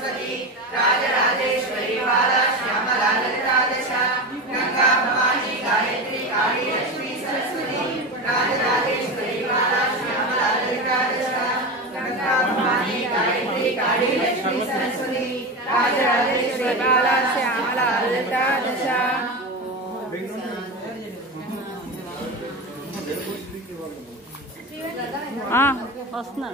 सरस्वती राजराजेश्वरी बाला श्यामला ललिता दश गंगा भवानी गायत्री काली लक्ष्मी सरस्वती राजराजेश्वरी बाला श्यामला ललिता दश गंगा भवानी गायत्री काली लक्ष्मी सरस्वती राजराजेश्वरी बाला श्यामला ललिता दश వస్తున్నా